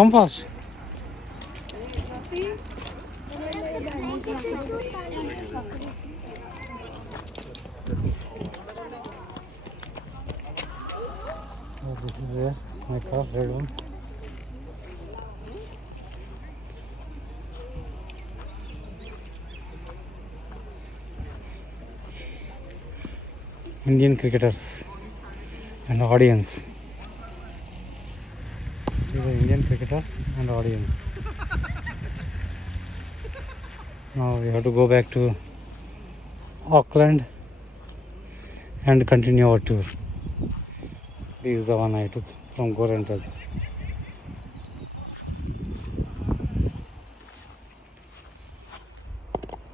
Come fast. Oh, this is where my car, red one. Indian cricketers and audience. These are Indian cricketers and audience. Now we have to go back to Auckland and continue our tour. This is the one I took from Gorentals.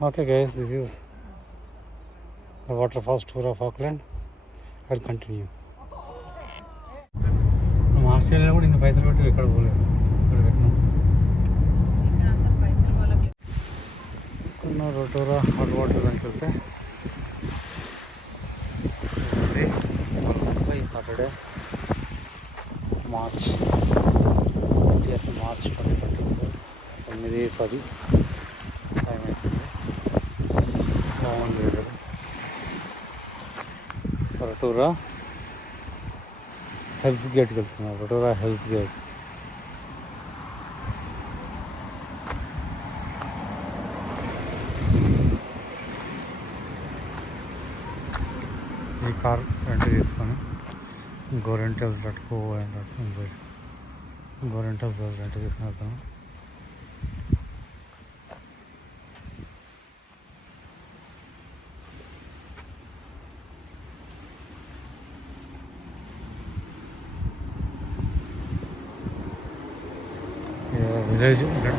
Okay guys, this is the waterfalls tour of Auckland. I'll continue. हम Australia కూడా ఇన్ని పైసలు పెట్టి ఎక్కడ పోలేదు. ఇక్కడ పెట్టినాం. ఇక్కడంతా పైసలు వాళ్ళకి. కొన్న రోటోరా హాట్ వాటర్ దానికి వెళ్తే Saturday, March 30th March 2024. 9:10 time అవుతుంది. బాగుంది వెదర్. రోటోరా హెల్త్ గేట్కి వెళ్తున్నారు. రోటోరా హెల్త్ గేట్. ఈ కార్ రెంట్ తీసుకొని Gorentals.co and Gorentals రెంట్ తీసుకుని వెళ్తాం. విలేజ్ ఇక్కడ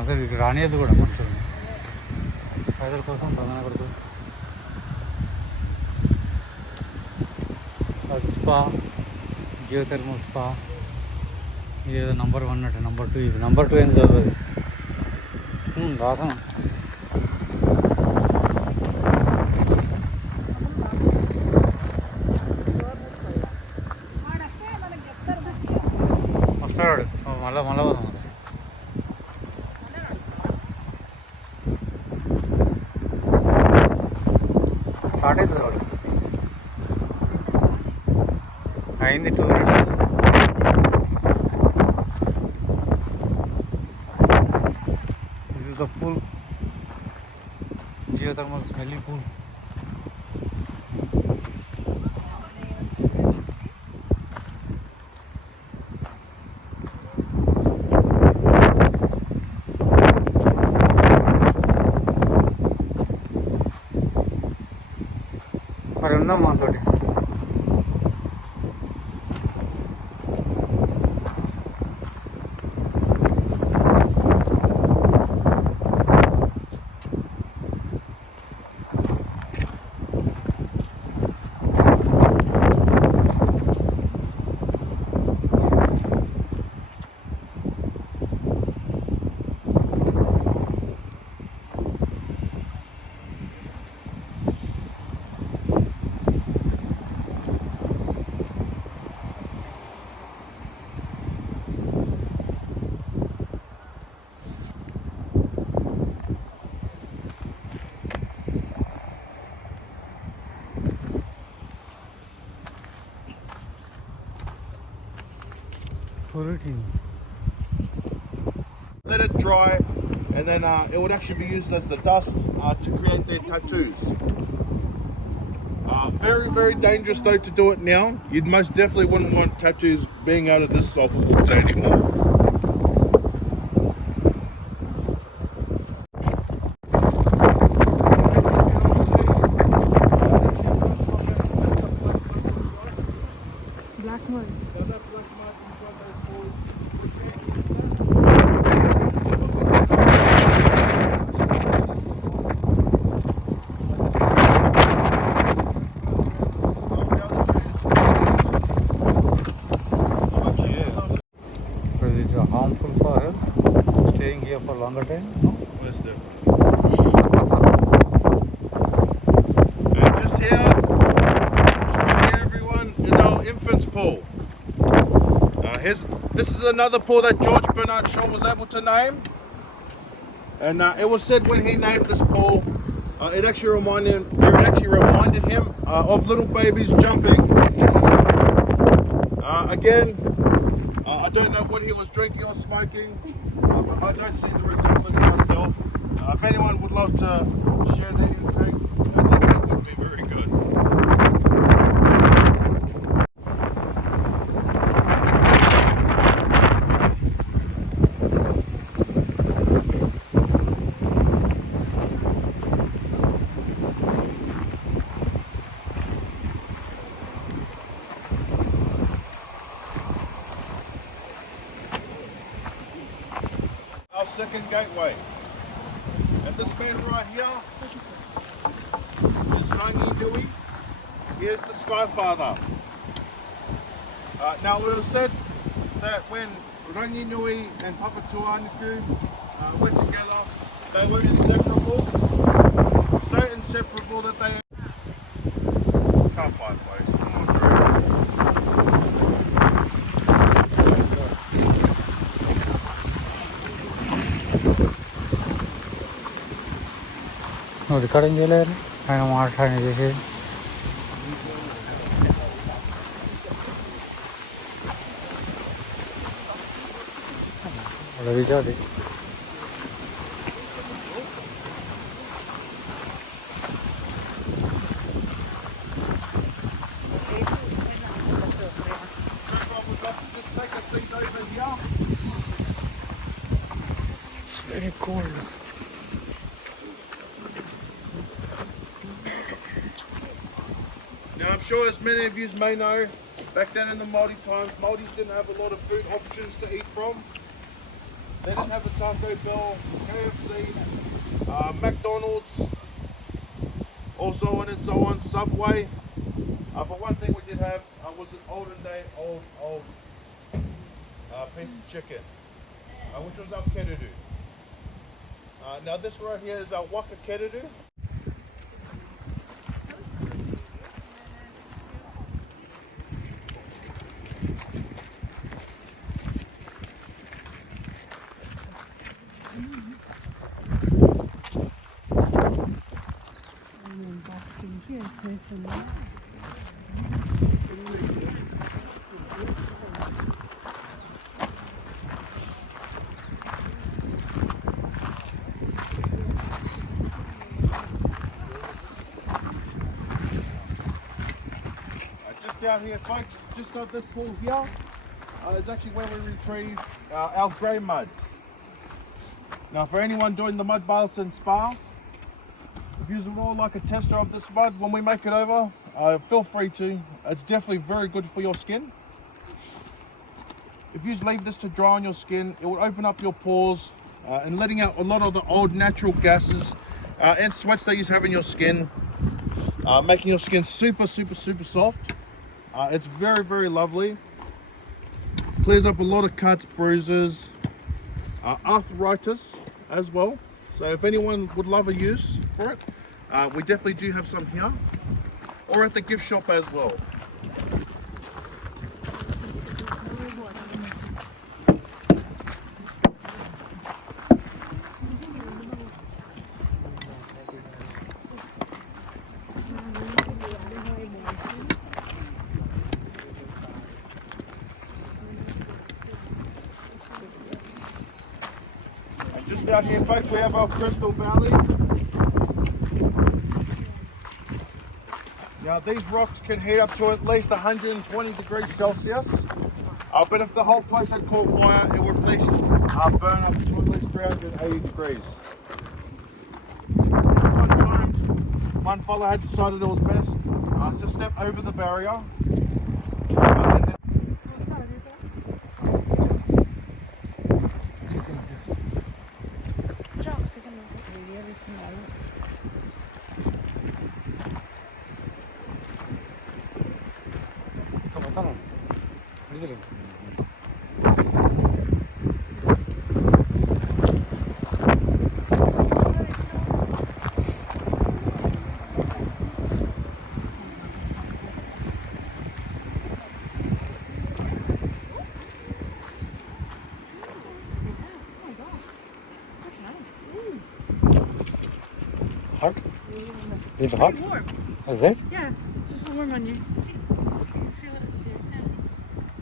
అసలు ఇది రానియద్దు కూడా మనుషులు పైసల కోసం బంధనకూడదు. అది స్పా, జియోథెర్మల్ స్పా. ఇది ఏదో నంబర్ 1 అంటే నంబర్ 2. ఇది నంబర్ 2 ఏం చదువుతుంది రాసం. వస్తాడు మళ్ళా పోదాం. స్టార్ట్ అవుతుంది వాడు. అయింది 2 minutes. This is the pool, geothermal smelly pool. మరి ఉందాం మాతోటి. Let it dry, and then it would actually be used as the dust to create their tattoos. Very, very dangerous though to do it now. You'd most definitely wouldn't want tattoos being out of this soft water anymore. Black Mauri. So that black mark inside those balls. longer time, no? Most definitely. And just right here, everyone, is our infants pool. This is another pool that George Bernard Shaw was able to name. And it was said when he named this pool, it actually reminded him of little babies jumping. Again, I don't know what he was drinking or smoking. I don't see the resemblance myself. If anyone would love to share their intake, that would be very good. Our second gateway. And this man right here is Rangi Nui. He is the Sky Father. Now it was said that when Rangi Nui and Papa Tuanuku went together, they were inseparable. So inseparable that they can't find place. Come on, bro. No, the cutting there, I don't want to try this. Reach out. Just take a seat over here. It's very cold. Now I'm sure as many of you may know, back then in the Mauri times, Māoris didn't have a lot of food options to eat from. They didn't have a Taco Bell, KFC, McDonald's, or so on and so on, Subway. But one thing we did have was an olden day old piece of chicken, which was our kereru. Now this right here is our waka kereru. Just down here, folks, just off this pool here, is actually where we retrieve our grey mud. Now, for anyone doing the mud baths and spa, if you would all like a tester of this mud when we make it over, feel free to. It's definitely very good for your skin. If you just leave this to dry on your skin, it will open up your pores and letting out a lot of the old natural gases and sweats that you have in your skin, making your skin super soft. It's very lovely. Clears up a lot of cuts, bruises, arthritis as well. So if anyone would love a use for it, we definitely do have some here, or at the gift shop as well. Just out here, folks, we have our Crystal Valley. Now, these rocks can heat up to at least 120 degrees Celsius. But if the whole place had caught fire, it would at least burn up to at least 380 degrees. One time, one fella had decided it was best to step over the barrier. Is it hot? Pretty warm. Is it? Yeah, it's just warm on you. You feel it there.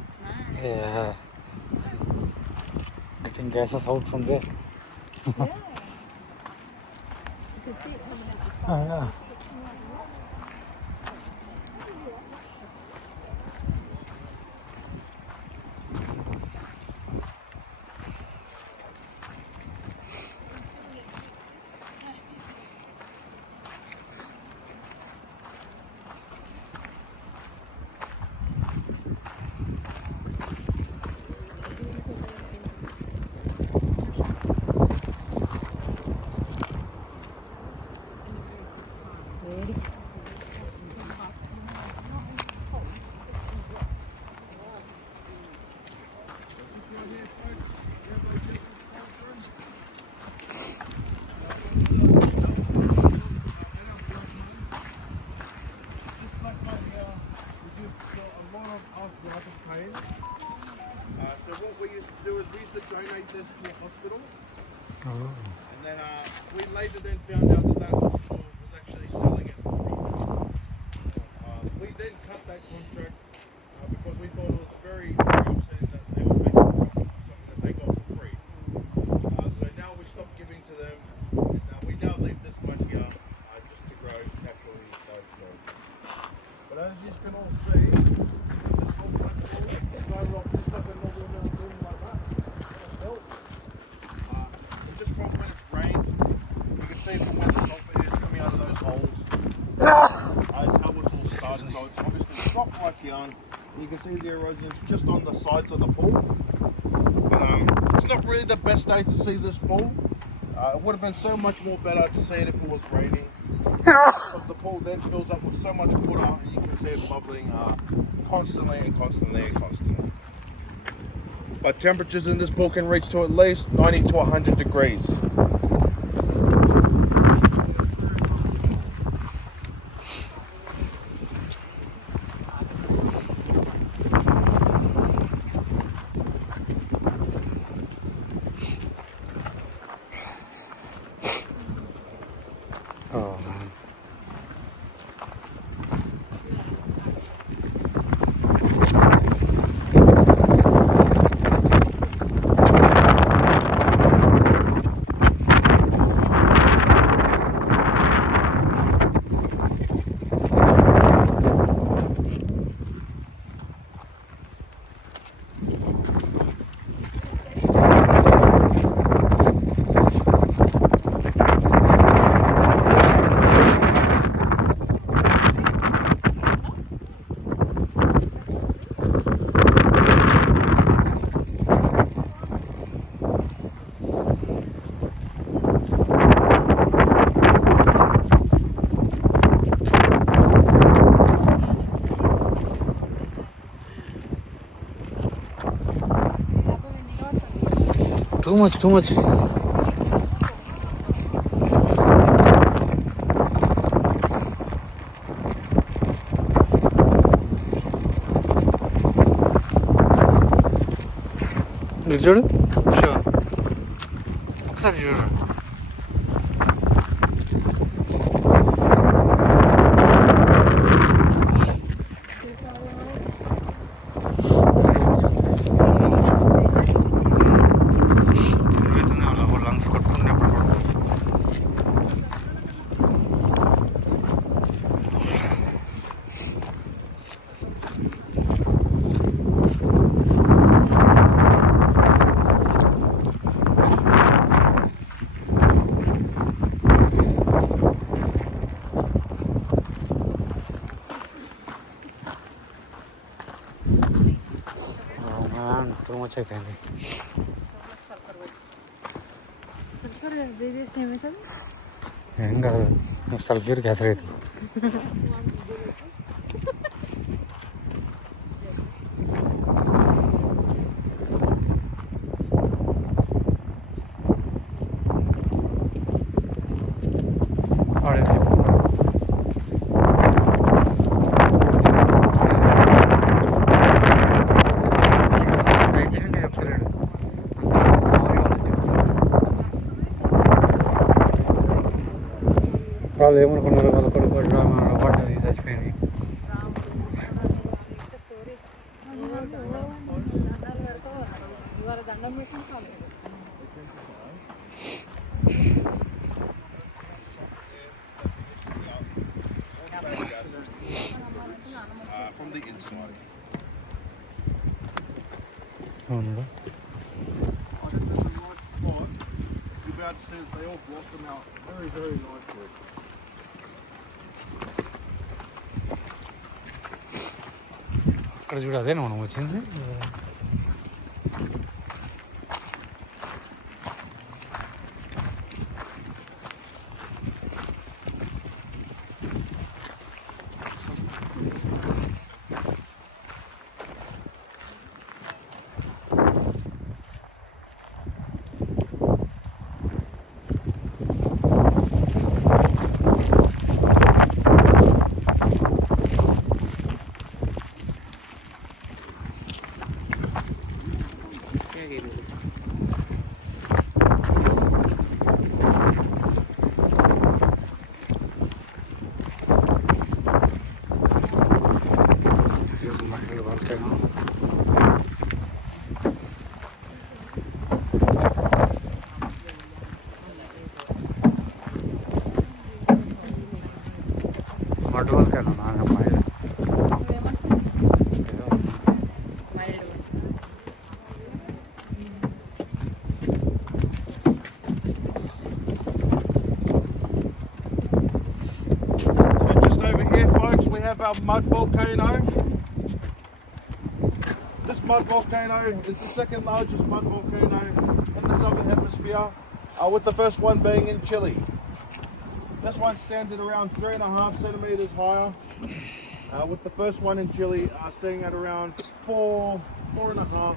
It's nice. Yeah. Getting gases out from there. Yeah. You can see it coming out the side. Oh, yeah. So what we used to do is we used to donate this to a hospital, Oh. and then we later then found out that that hospital was actually selling it for profit. We then cut that contract because we thought it was very, very upsetting that they were making profit from something that they got for free. So now we stopped giving to them, and we now leave this much here just to grow naturally livestock. But as you can all see, this whole platform started off just like a normal little room like that. And just from when it's rained, you can see from where the sulfur is coming out of those holes. That's how it's all started. So it's obviously stopped like yarn. You can see the erosion's just on the sides of the pool. But it's not really the best day to see this pool. It would have been so much more better to see it if it was raining. Because the pool then fills up with so much water and you can see it bubbling constantly and constantly and constantly. But temperatures in this pool can reach to at least 90 to 100 degrees. Oh man. Too much, too much. ఇటు చూడు show ఒకసారి చూడు lungs కొట్టుకుని ఎప్పుడు పడుతుంది too much అయిపోయింది sulphur breathe చేస్తే ఏమవుతుంది? ఏం కాదు సల్ఫ్యూరిక్ యాసిడ్ అవుతుంది వాళ్ళు ఏమనుకున్నారు వాళ్ళ కొడుకు పడ్డది చచ్చిపోయింది. ఇవాళ దండం పెట్టుకుంటాను. From the inside. అవును. I think there's a nice spot. You'll be able to see that they all blossom out very, very nicely. అక్కడ చూడు అదే మనం వచ్చింది. మడ్వాల్ కదా నాగమ్మాయి. So just over here, folks, we have our mud volcano. This mud volcano is the second largest mud volcano in the southern hemisphere, with the first one being in Chile. This one stands at around 3.5 centimeters higher, with the first one in Chile staying at around 4.5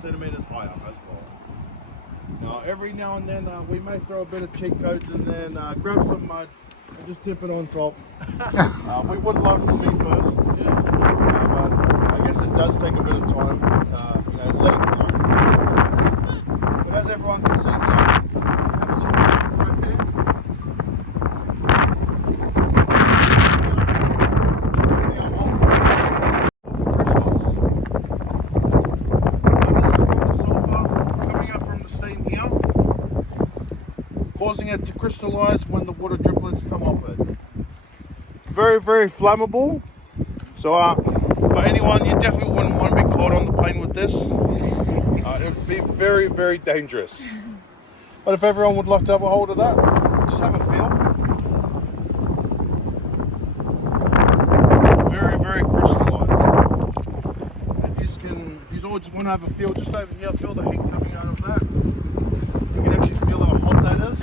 centimeters higher as well. Now, every now and then we may throw a bit of cheat codes and then grab some mud and just tip it on top. We would love to be first, but I guess it does take a bit of time to let it go. But as everyone can see here, have a little bit right there. Causing it to crystallize when the water driplets come off it. Very, very flammable. So for anyone, you definitely wouldn't want to be caught on the plane with this. It would be very, very dangerous. But if everyone would like to have a hold of that, just have a feel. Very, very crystallized. If you all just want to have a feel, just over here, feel the heat coming out of that. You can actually feel how hot that is.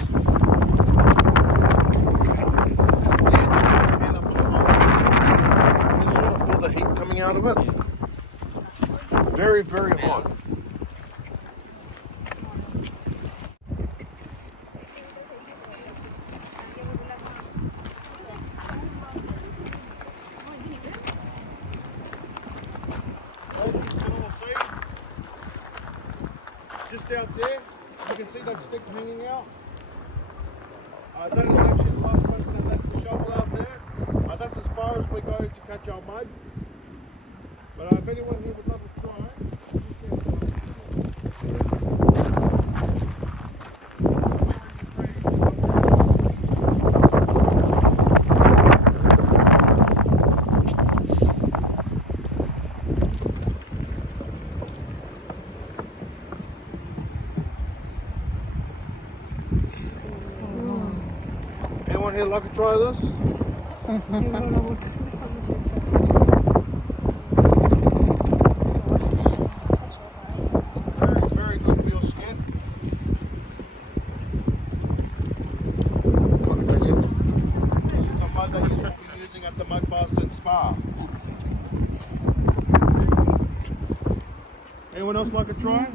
Yeah, just put your hand up to it. You can sort of feel the heat coming out of it. Very, very hot. As you can all see, just out there, you can see that stick hanging out. That is actually the last person that left the shovel out there. That's as far as we go to catch our mud. But if anyone here would love a try, anyone here like to try this? Very, very good for your skin. This is the mud that you will be using at the mud baths and spa. Anyone else like a try?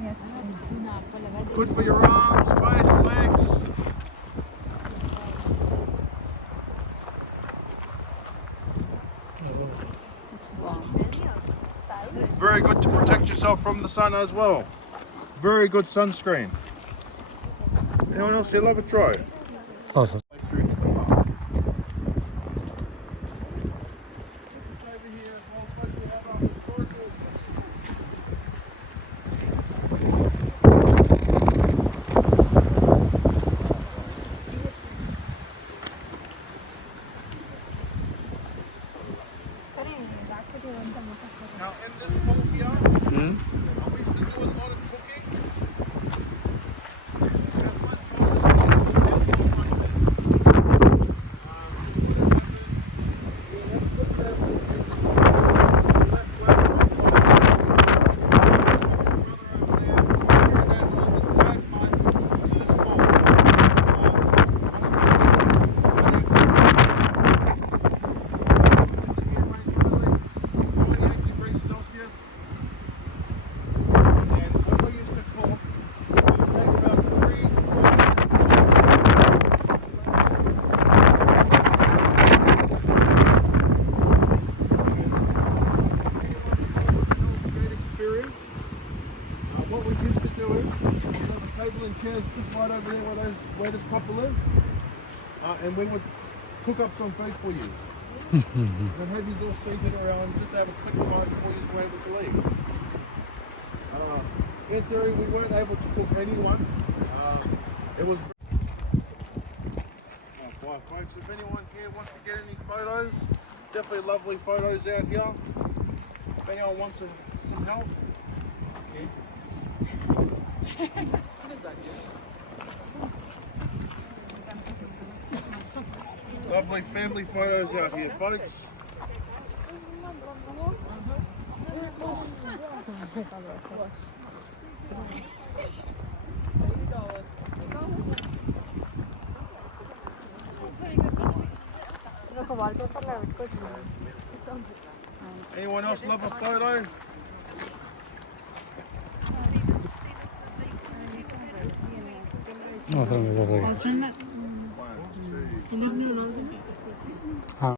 Good for your arms, face, legs. Very good to protect yourself from the sun as well. Very good sunscreen. Anyone else here love a try? Awesome. Now in this pool here, Hmm? we used to do a lot of cooking. At one time, this was a little bit like this. What we used to do is, we have a table and chairs just right over there where this couple is, and we would cook up some food for you. And have you all seated around just to have a quick bite before you were able to leave. In theory, we weren't able to cook anyone. It was. Well, folks, if anyone here wants to get any photos, definitely lovely photos out here. If anyone wants some help. Lovely family photos out here, folks. Anyone else love a photo? Awesome. हाँ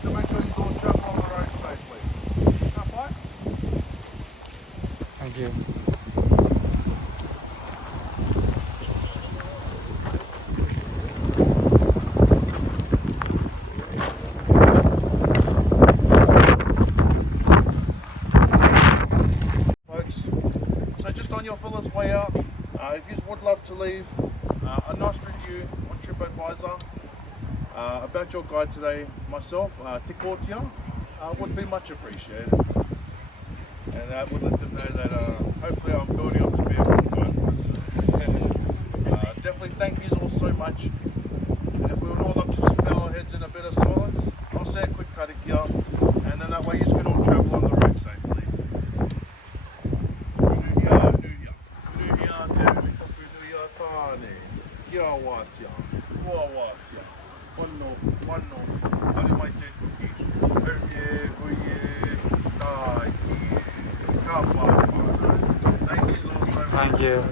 to make sure you all travel on the road safely. Right? Thank you. Folks, so just on your fellas way out, if you would love to leave a nice review on TripAdvisor about your guide today, myself, Te Kotia, would be much appreciated. And that would let them know that hopefully I'm building up to be a good guide for us. Definitely thank you all so much. And if we would all love to just bow our heads in a bit of silence, I'll say a quick karakia, and then that way you can all travel on the road safely. Thank you.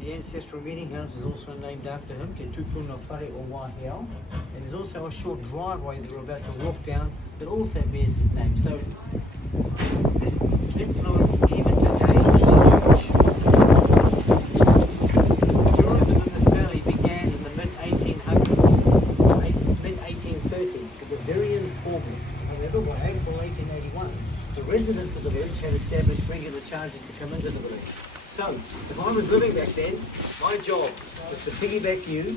The ancestral meeting house is also named after him, Te Tupuna Whare o Wahiao. And there's also a short driveway that we're about to walk down that also bears his name. So this influence even today is huge. Tourism in this valley began in the mid-1800s, mid-1830s. It was very informal. However, by April 1881, the residents of the village had established regular charges to come into the village. So, if I was living back then, my job was to piggyback you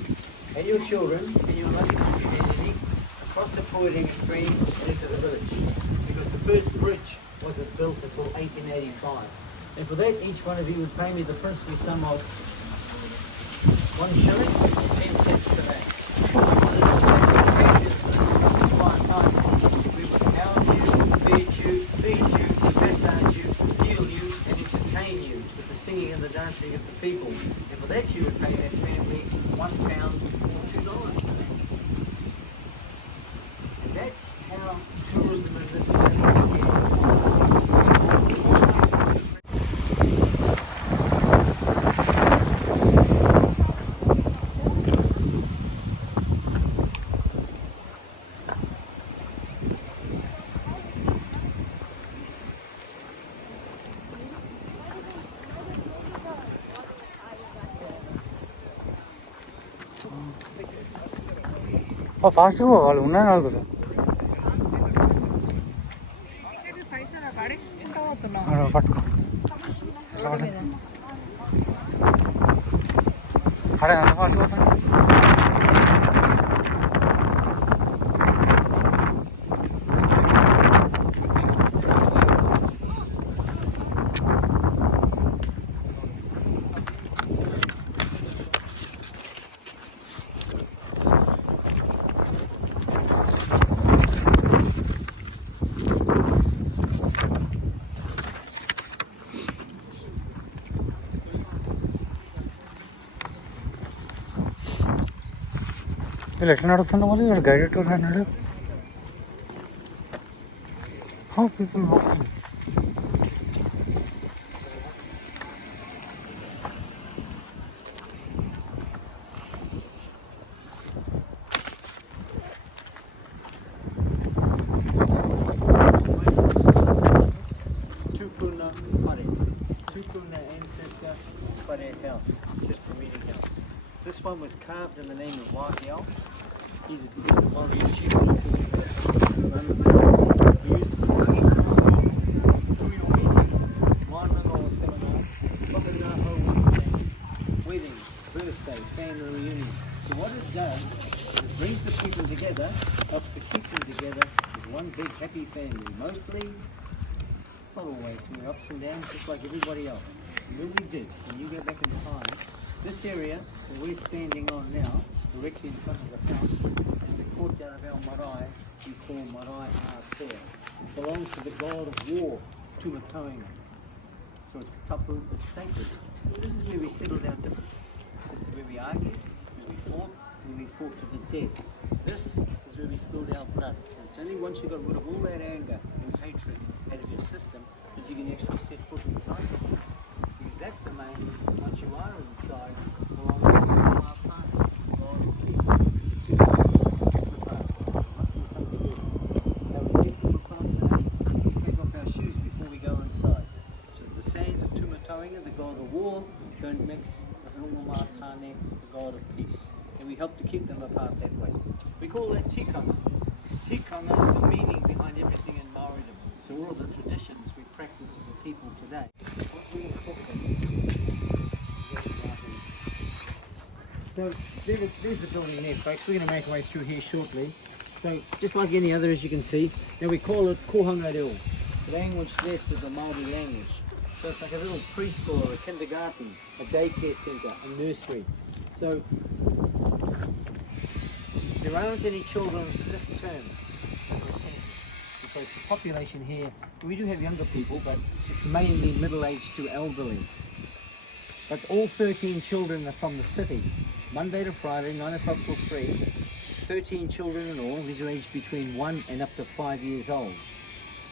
and your children and your local community across the Poeting Stream and into the village. Because the first bridge wasn't built until 1885. And for that, each one of you would pay me the princely sum of 1 shilling and 10 cents for that. We would house you, feed you, massage you, heal you, and entertain you with the singing and the dancing of the people. And for that you would pay that family £1 or $2 for that. And that's how how tourism in this area. ఫాస్ట్గా పోవాలి ఉన్నాయి నలుగురు పట్టుకో అడే అంత fast పోతాడు వీళ్ళు ఎట్లా నడుస్తుండే మరి ఇక్కడ గైడెడ్ టూర్ అన్నాడు how people walking Ancestor Whare house, set for meeting house. This one was carved in the name of Wahiao. He's the Mauri chief who runs it. We use it for tongue. Through your meeting, Manana or seminar, Whakanaho entertainment, weddings, birthday, family reunion. So what it does is it brings the people together, helps to keep them together as one big happy family. Mostly, not always, we're ups and downs just like everybody else. When we did, when you go back in time, this area that we're standing on now, directly in front of the house, is the courtyard of our marae, we call Marae Aotea. It belongs to the god of war, Tumatoinga. So it's tapu, it's sacred. This is where we settled our differences. This is where we argued, where we fought to the death. This is where we spilled our blood. And it's only once you got rid of all that anger and hatred out of your system that you can actually set foot inside the place. Because that domain, once you are inside, belongs to our partner, God and peace. The two domains must be kept apart. They mustn't come together. How we keep them apart today, we take off our shoes before we go inside. So the sands of Tumatoinga, the god of war, don't mix with Rungumatane, the god of peace. And we help to keep them apart that way. We call that tikanga. Tikanga is the meaning behind everything in Maoridom. So all of the traditions we practice as a people today. So there's the building there, folks. We're going to make our way through here shortly. So just like any other, as you can see, now we call it kohanga reo, language left of the Maori language. So it's like a little preschool or a kindergarten, a daycare centre, a nursery. So there aren't any children this term because the population here, we do have younger people, but it's mainly middle-aged to elderly. But all 13 children are from the city. Monday to Friday, 9 o'clock till 3. 13 children in all. These are aged between 1 and up to 5 years old.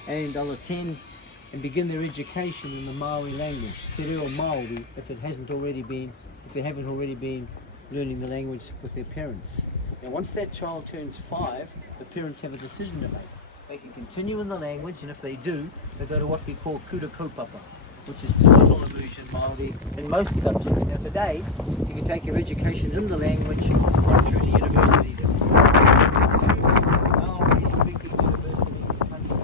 And they'll attend and begin their education in the Maori language, Te Reo Maori, if they haven't already been learning the language with their parents. Now once that child turns 5, the parents have a decision to make. They can continue in the language, and if they do, they go to what we call kuta kaupapa, which is total immersion Maori in most subjects. Now today, you can take your education in the language right through to university. Maori speaking universities in the country.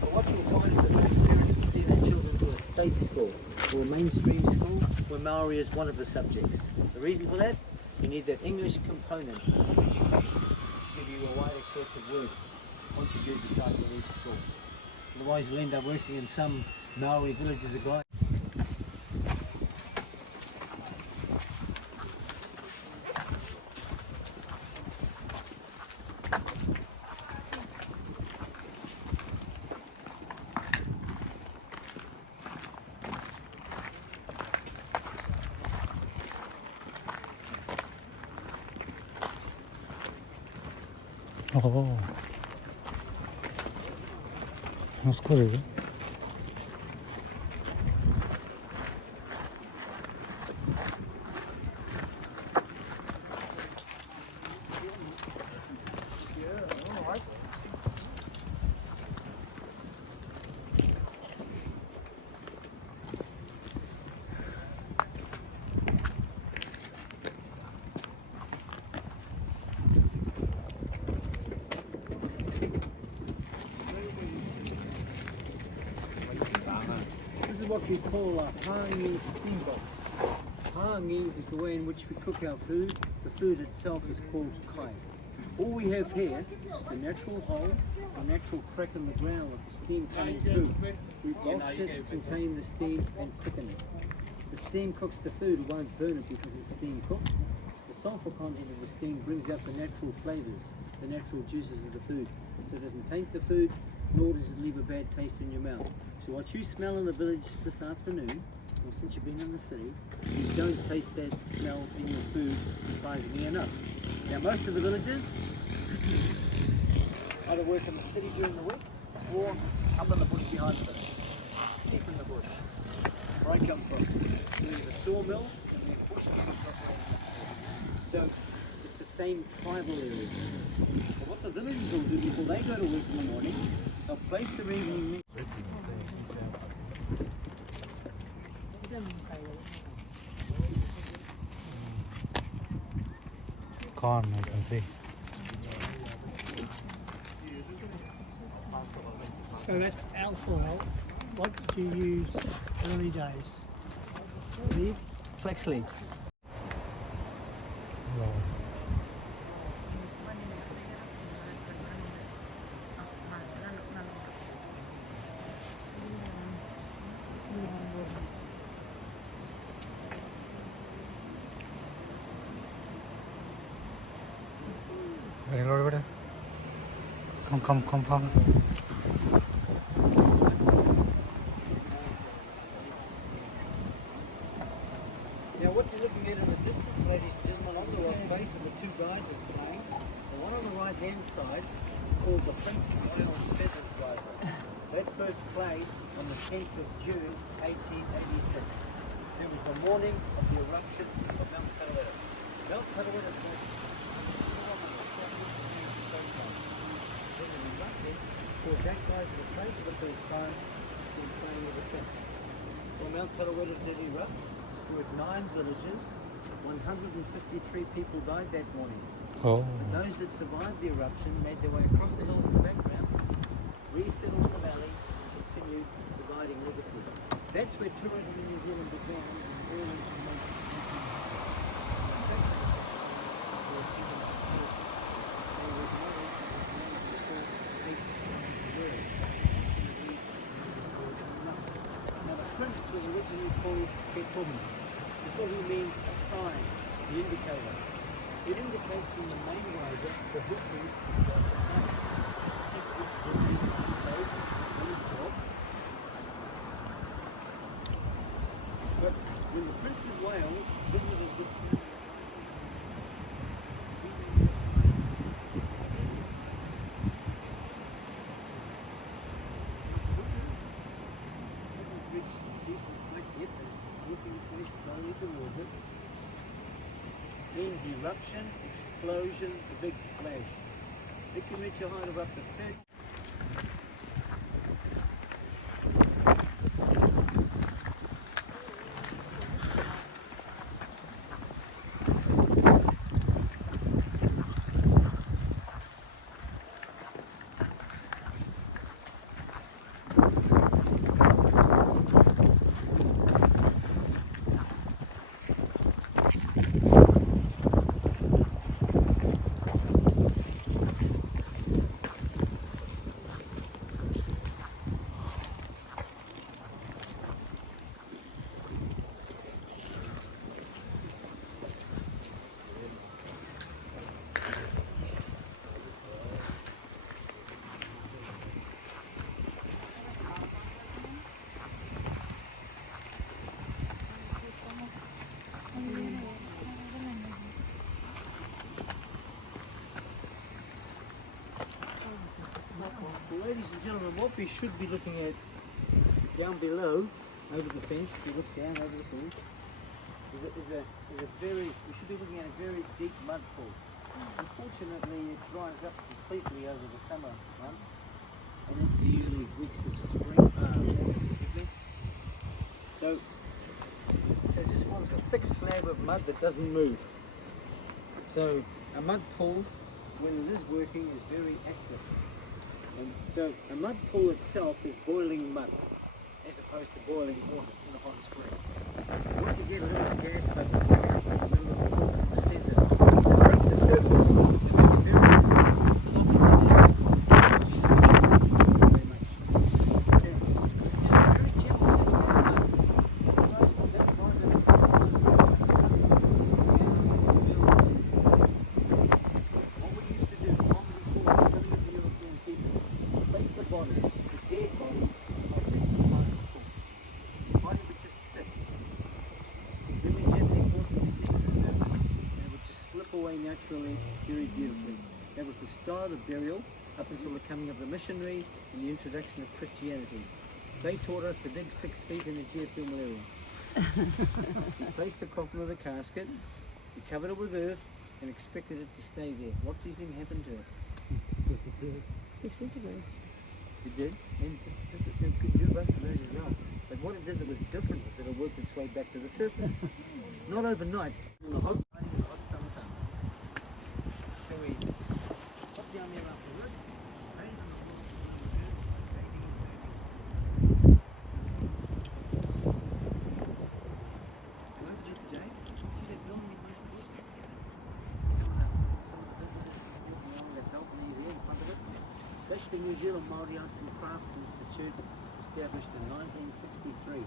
But what you'll find is that most parents will see their children to a state school or a mainstream school where Maori is one of the subjects. The reason for that? You need that English component of education to give you a wider choice of work once you do decide to leave school. Otherwise you'll end up working in some Maori villages of guys. Oh. Oscuro. This is what we call our hangi steamboats. Hangi is the way in which we cook our food. The food itself is called kai. All we have here is a natural hole, a natural crack in the ground with the steam coming through. We box it, contain the steam, and cook in it. The steam cooks the food, it won't burn it because it's steam cooked. The sulfur content of the steam brings out the natural flavors, the natural juices of the food. So it doesn't taint the food, nor does it leave a bad taste in your mouth. So what you smell in the village this afternoon, or since you've been in the city, you don't taste that smell in your food, surprisingly enough. Now most of the villagers either work in the city during the week, or up in the bush behind the village, deep in the bush. Where I come from, we have a sawmill and we have bush chickens operating. So it's the same tribal area. But what the villagers will do before they go to work in the morning, they'll place their evening meal. Corn, I can see. So that's alfoil. What did you use early days? Leaf? Flax leaves. Wow. Very low, better. Come. Now what you're looking at in the distance, ladies and gentlemen, on the rock face of the two guys is playing. The one on the right hand side is called the Prince of Wales Feathers Geyser. They first played on the 10th of June 1886. It was the morning of the eruption of Mount Tarawera. Mount Tarawera is called because that geyser was played for the first time. It's been playing ever since. Well, Mount Tarawera did erupt, destroyed 9 villages, 153 people died that morning. Oh. But those that survived the eruption made their way across the hills in the background, resettled in the valley, and continued providing legacy. That's where tourism in New Zealand began in the early 1900s. Prince was originally called Ketomi. Ketomi means a sign, the indicator. It indicates when the main riser, the Hutu, is about to happen. But when the Prince of Wales visited this slowly towards it. Means eruption, explosion, a big splash. It can reach a height of up to 30. ladies and gentlemen, what we should be looking at down below, over the fence, if you look down over the fence, is a very, we should be looking at a very deep mud pool. Unfortunately, it dries up completely over the summer months and into the early weeks of spring, particularly. So just forms a thick slab of mud that doesn't move. So a mud pool, when it is working, is very active. And so a mud pool itself is boiling mud, as opposed to boiling water in a hot spring. Once you get a little gas bubbles, you have to remember to put the center. Make the surface to make it very distinct. Very much. It's very gentle, this kind of mud. It's the most, that rise up, what we used to do, what we call the coming of the European people, place the body, the dead body, as being the body would just sit. Then we gently force it into the surface, and it would just slip away naturally, very beautifully. That was the style of burial up until the coming of the missionary and the introduction of Christianity. They taught us to dig 6 feet in a geothermal area. You placed the coffin with a casket, you covered it with earth, and expected it to stay there. What do you think happened to it? Disintegrates. It did, and this could do both of those as well. But what it did that was different was that it worked its way back to the surface. Not overnight. In the hot summer sun. So we hop down there after work, rain on the floor, hello, Jake. See that building in front of the business? Some of the visitors walking along that balcony here in front of it. That's the New Zealand Mauri Arts and Crafts Institute, established in 1963.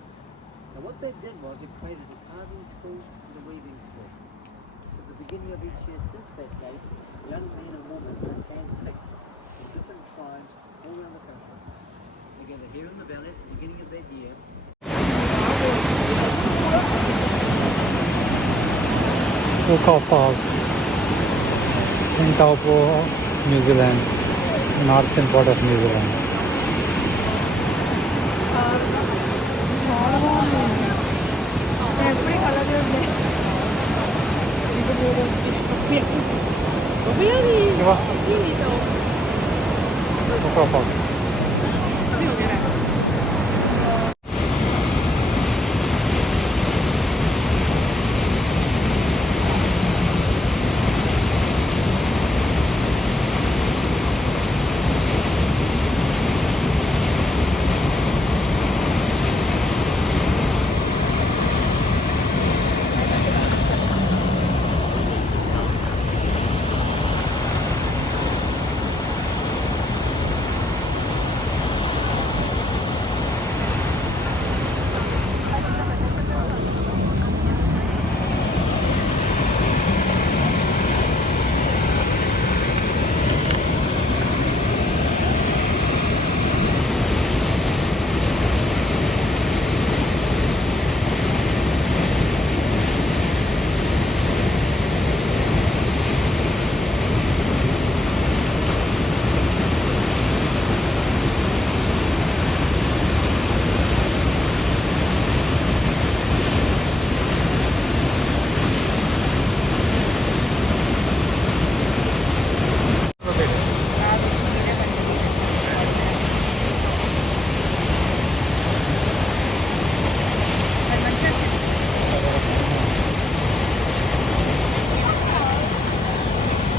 Now what they did was it created a carving school and a weaving school. So at the beginning of each year since that date, young men and women are hand-picked from different tribes all around the country. They gather here in the valley at the beginning of that year. Uka Falls in Taupo, New Zealand, northern part of New Zealand. Every color is really? Uka Falls.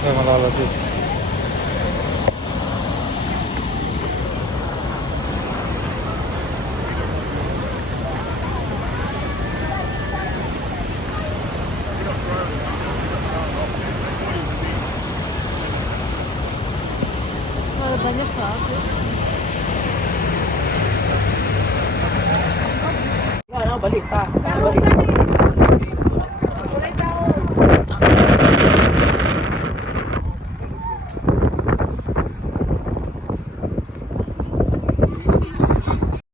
Criminologist. banyak bagus. Balik, Pak. Balik.